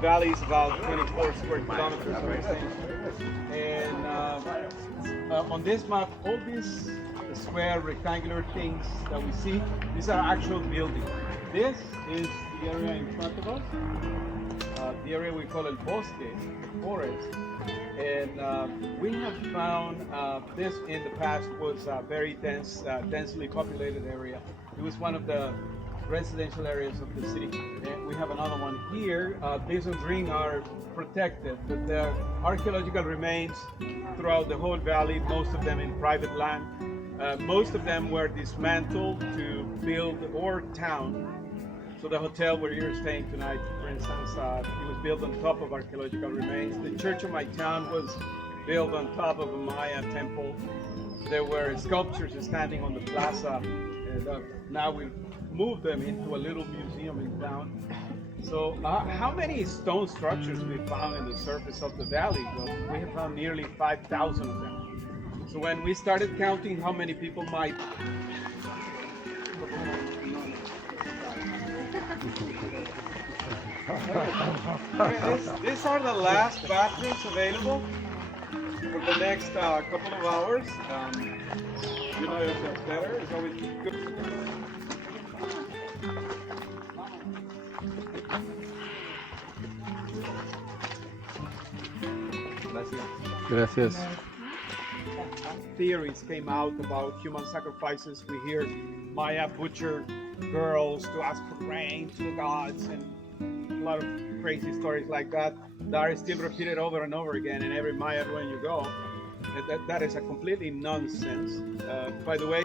valley is about 24 square kilometers, right? And on this map, all these square rectangular things that we see, these are actual buildings. This is the area in front of us, the area we call El Bosque, the forest. And we have found this in the past was a very densely populated area. It was one of the residential areas of the city. And we have another one here. These on green are protected, but the archaeological remains throughout the whole valley, most of them in private land. Most of them were dismantled to build our town. So the hotel where you're staying tonight, for instance, it was built on top of archaeological remains. The church of my town was built on top of a Maya temple. There were sculptures standing on the plaza, and now we moved them into a little museum in town. So how many stone structures we found in the surface of the valley? Well, we have found nearly 5,000 of them. So when we started counting how many people might these are the last bathrooms available for the next couple of hours. You know yourself better. It's always good. Gracias. Theories came out about human sacrifices. We hear Maya butcher girls to ask for rain to the gods, and a lot of crazy stories like that are still repeated over and over again in every Maya ruin you go. That is a completely nonsense. By the way,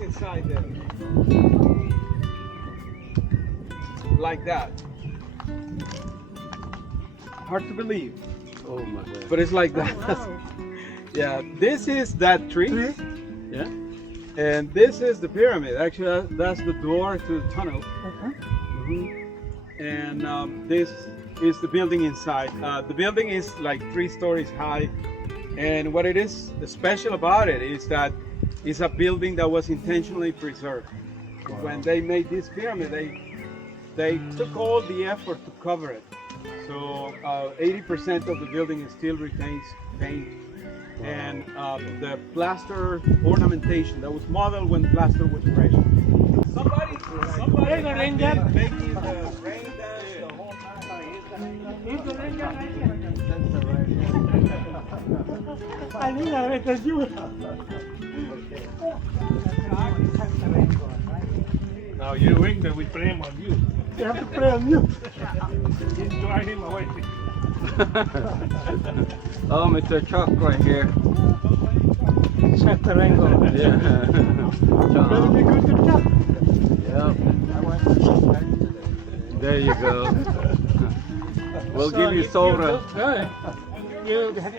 inside there, like that. Hard to believe. Oh my God. But it's like that. Wow. Yeah, this is that tree. Yeah. And this is the pyramid. Actually, that's the door to the tunnel. And this is the building inside. The building is like 3 stories high. And what it is special about it is that it's a building that was intentionally preserved. Wow. When they made this pyramid, they took all the effort to cover it. So 80% of the building still retains paint. Wow. And the plaster ornamentation that was modeled when plaster was fresh. Somebody making the rain dance the whole time. Is the rain dance right here? I knew that was you. Now you wing that we pray on you. You have to pray on you. Enjoy him away. Oh, Mr. Chuck right here. Chuck the rainbow. Yeah. Better be good to Chuck. Yep. There you go. We'll give you soda. You get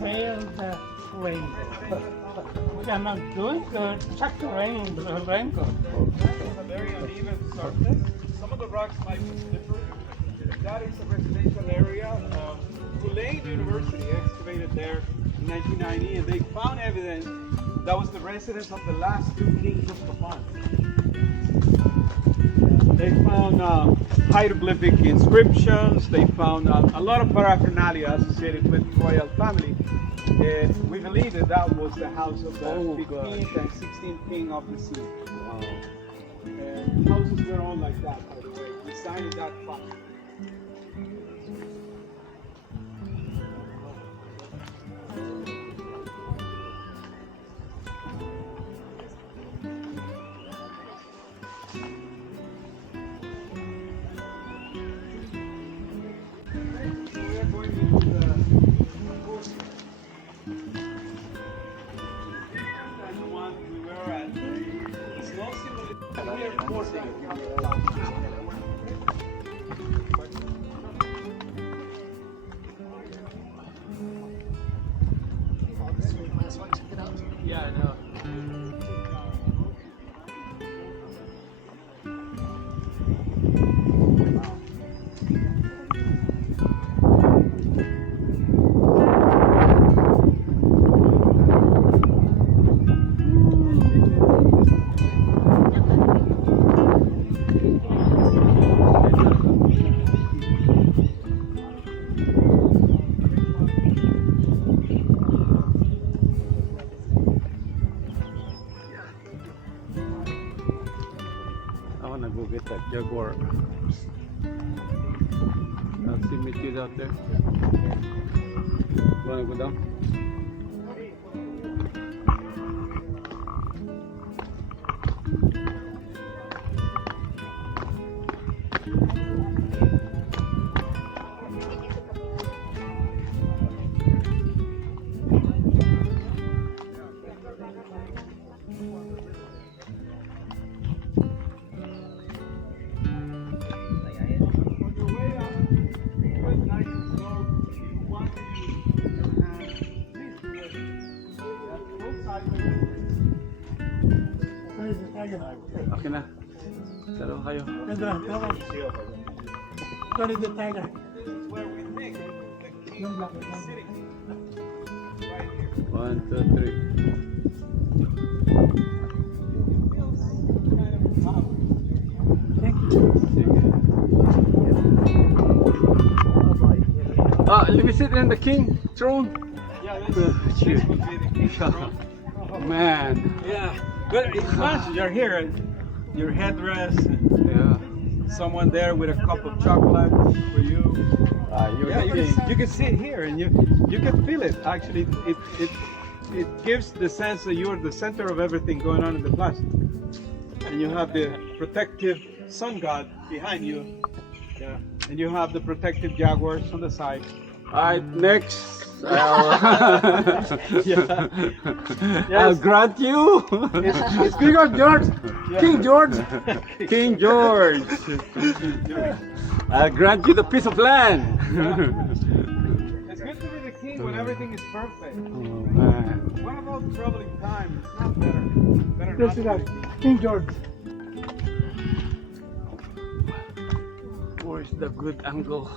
failed the rain. We are not doing good. Chuck the rainbow. It's a very uneven surface. Some of the rocks might be slippery. That is a residential area. Tulane University excavated there in 1990, and they found evidence that was the residence of the last 2 kings of Copan. They found hieroglyphic inscriptions. They found a lot of paraphernalia associated with the royal family. And we believe that was the house of the 15th and 16th king of the sea. Wow. And houses were all like that, by the way, designed in that fashion. We are going into the I'll see meet you out there. Wanna go down? Okay na. Dalawa kayo. Where is the tiger? This is where we think the king is sitting. Right here. 1, 2, 3. Feels kind of power. Let me sit in the king throne. Yeah, this would be the king's throne. Man. Yeah, but once you're here, and your headdress, and Yeah. someone there with a cup of chocolate for you. You're Yeah, the king. you can sit here and you can feel it. Actually, it gives the sense that you're the center of everything going on in the plaza, and you have the protective sun god behind you. Yeah, and you have the protective jaguars on the side. Alright, next. Yeah. I'll grant you. It's King of George. Yeah. King George. King George. I'll grant you the piece of land. It's good to be the king when everything is perfect. Oh man. What about troubling times? It's not better. Better not to be the king. King George. Where's the good angle?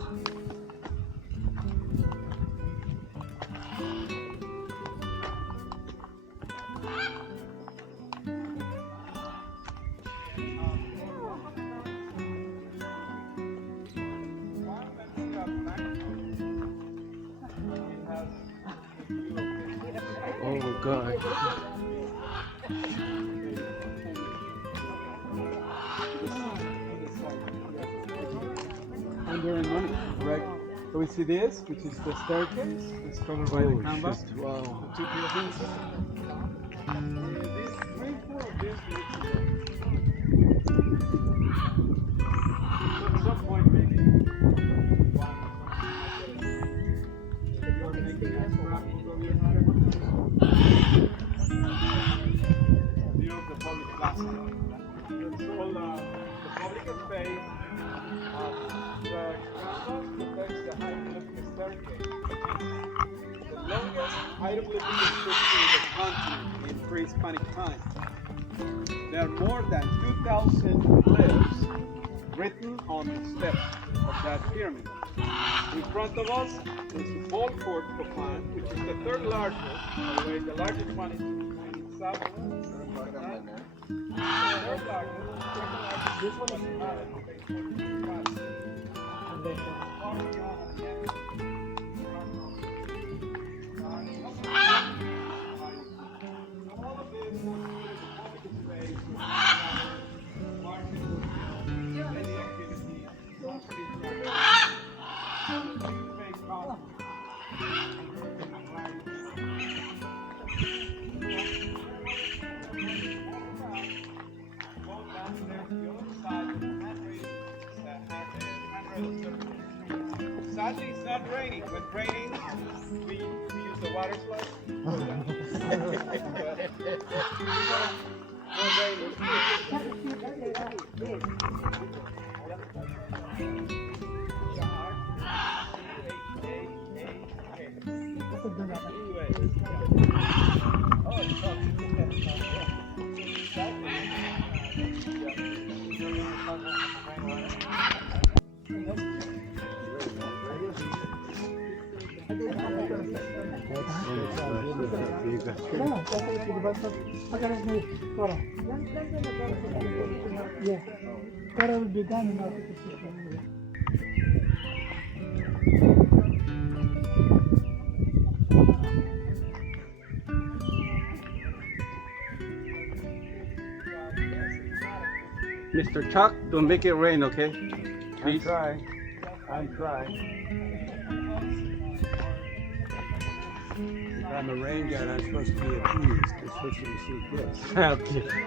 Oh God. Honduran money, correct? So we see this, which is the staircase. It's covered by the canvas. shit. Wow. The two buildings. And these 3, 4 of this needs to go. So at some point, maybe one. You're making a scrapbook of your view of the public plaza. It's all the public space. The canvas protects the hieroglyphic staircase, which is the longest hieroglyphic inscription in the continent in pre-Hispanic times. There are more than 2,000 glyphs written on the steps of that pyramid. In front of us is the ball court Copan, which is the third largest. By the way, the largest one is in south. Third largest. Second largest. This one is Sadly, it's not raining. When raining, we use the water slide. Yeah. But it will be done in artificial. Mr. Chuck, don't make it rain, okay? I'm trying. If I'm a rain god, I'm supposed to be appeased. I'm supposed to receive gifts.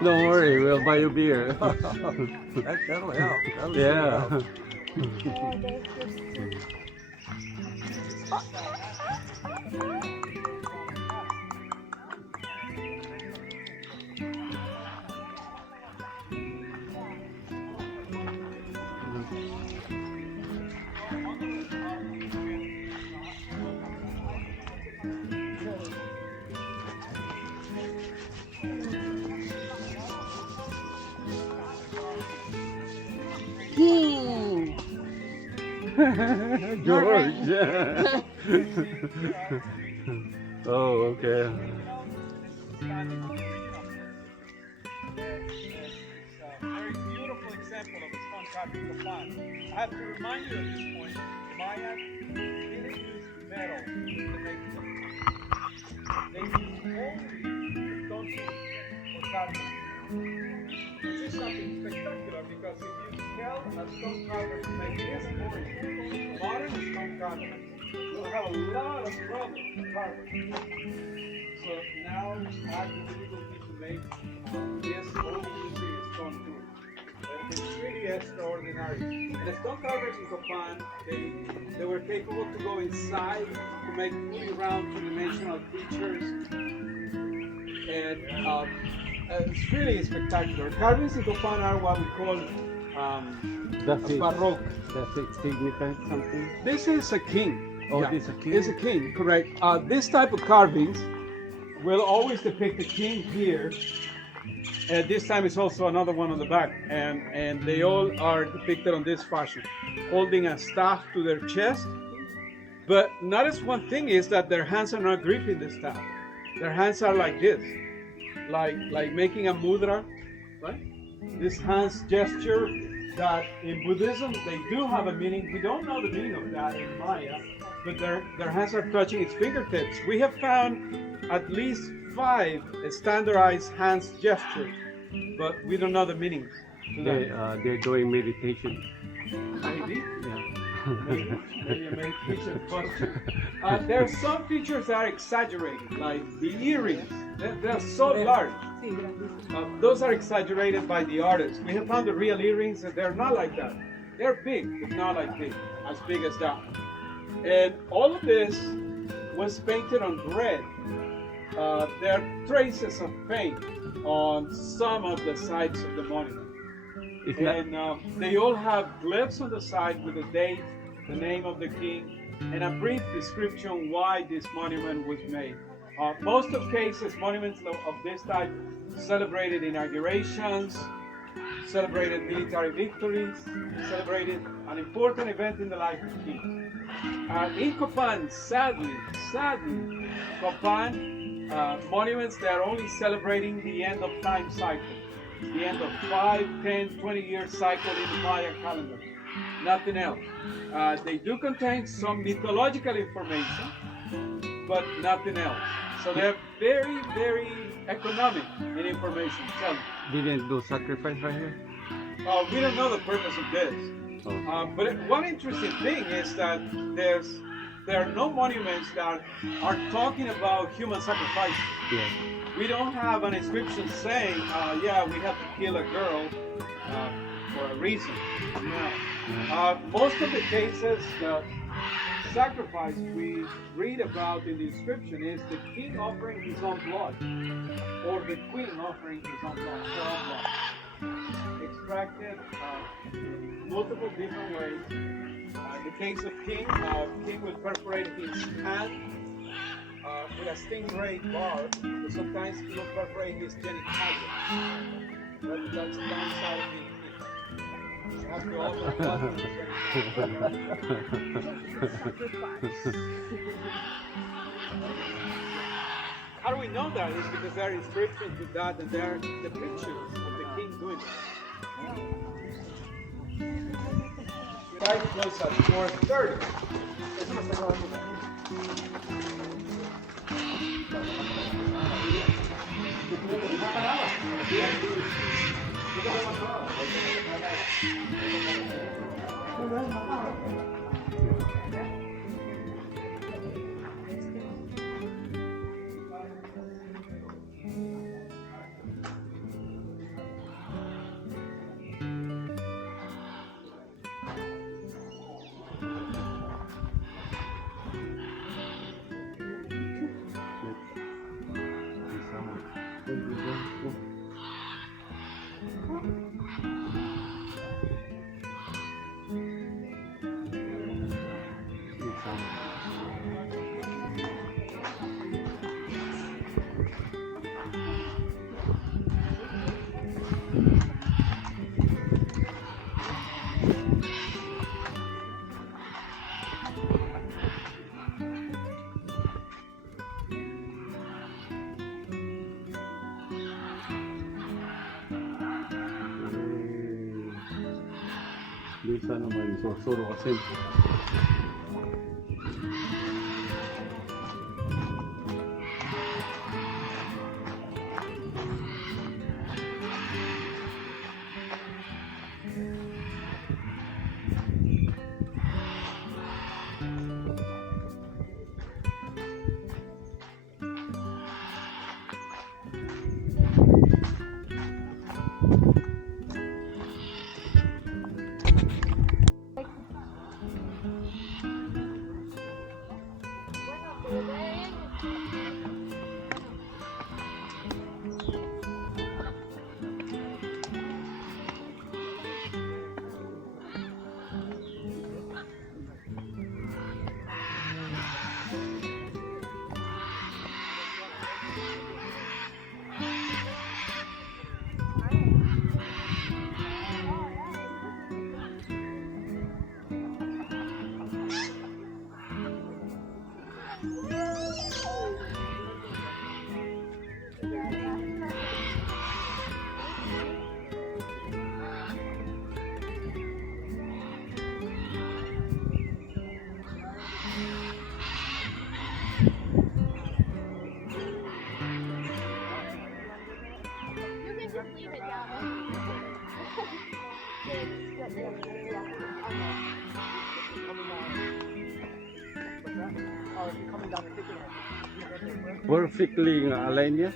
Don't worry, we'll buy you beer. That'll help. That'll sure Yeah. help. George. Oh, okay. Very beautiful example of a stone carving Copan. I have to remind you at this point, Maya didn't use metal to make them. They used only the stone tools for carving. This is something spectacular because if you tell a stone carver to make this modern stone carving, you'll have a lot of problems with carving. So now I have the difficulty to make this only using a stone tool. It's really extraordinary. And the stone carvers in Copan, they were capable to go inside to make fully round two-dimensional creatures. And it's really spectacular. Carvings in Copan are what we call Baroque. Does it signify something? This is a king. Oh, this is a king? It's a king, correct. This type of carvings will always depict the king here. And this time it's also another one on the back. And they all are depicted on this fashion, holding a staff to their chest. But notice one thing is that their hands are not gripping the staff. Their hands are like this, like making a mudra, right? This hands gesture that in Buddhism they do have a meaning. We don't know the meaning of that in Maya, but their hands are touching its fingertips. We have found at least 5 standardized hands gestures, but we don't know the meanings. They're doing meditation. Maybe. Yeah. Maybe a meditation posture. There are some features that are exaggerated, like the earrings. They're so large. Those are exaggerated by the artist. We have found the real earrings and they're not like that. They're big, but not like big, as big as that. And all of this was painted on red. There are traces of paint on some of the sides of the monument. And they all have glyphs on the side with the date, the name of the king, and a brief description why this monument was made. Most of cases, monuments of this type celebrated inaugurations, celebrated military victories, celebrated an important event in the life of the king. In Copan, sadly, Copan monuments, they are only celebrating the end of time cycle, the end of 5, 10, 20-year cycle in the Maya calendar. Nothing else. They do contain some mythological information, but nothing else. So they're very, very economic in information telling. Didn't do sacrifice right here? We don't know the purpose of this. But one interesting thing is that there are no monuments that are talking about human sacrifice. Yeah. We don't have an inscription saying, yeah, we have to kill a girl for a reason. No. Most of the cases, the sacrifice we read about in the inscription is the king offering his own blood, or the queen offering his own blood, her own blood. Extracted in multiple different ways. In the case of king, king will perforate his hand with a stingray barb, but sometimes he will perforate his genitalia. That's the downside of being king. You have to offer blood to the How do we know that? It's because there are inscriptions with that, and there are depictions of the king doing it. Right close at 4:30. Bisa naman suro kasi. Perfectly aligned niya.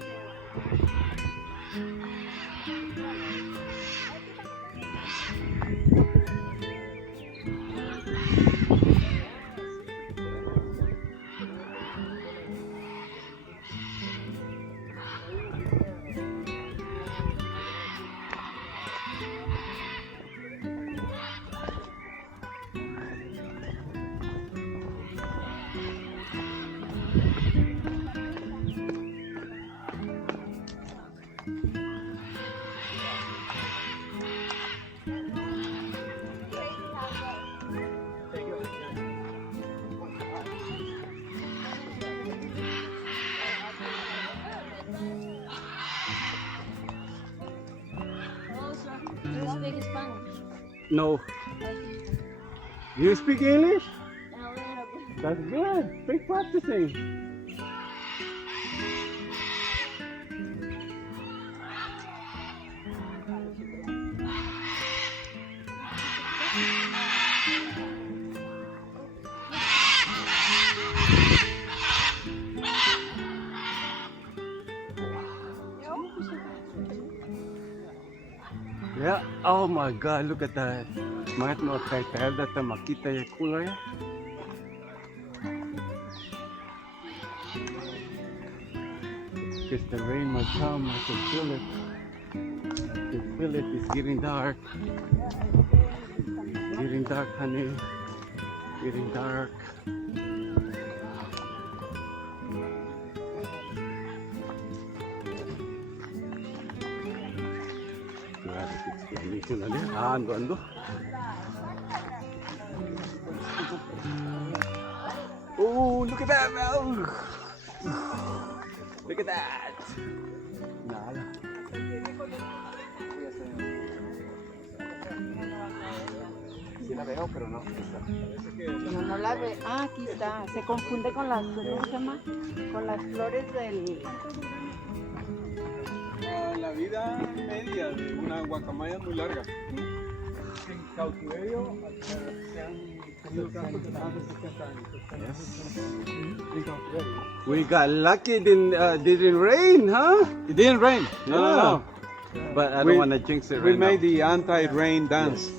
You speak Spanish? No. You speak English? A little bit. That's good. Keep practicing. Yeah. Oh my God! Look at that. Might not take that. That makita yung kulay. Because the rain might come. I can feel it. I can feel it. It's getting dark. Getting dark, honey. Getting dark. Ando. Oh, look at that, man. Look at that. Nala. Sí la veo, pero no. No, no la ve. Ah, aquí está. Se confunde con las, ¿cómo se llama? Con las flores del... La vida media de una guacamaya es muy larga. en cautiverio hasta que se han tenido casos de más de 70 años. En cautiverio. We got lucky. It didn't rain, huh? It didn't rain. No. But I don't We- want to jinx it We right made now. the anti-rain dance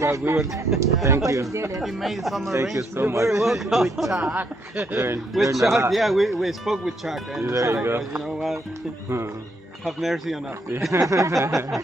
while we were. Thank you. He made some Thank you so much. Very welcome. with chalk. Learn With a Chuck, lot. yeah, we spoke with Chuck, and There you said, go. You know what? Hmm. Have mercy on us. Yeah.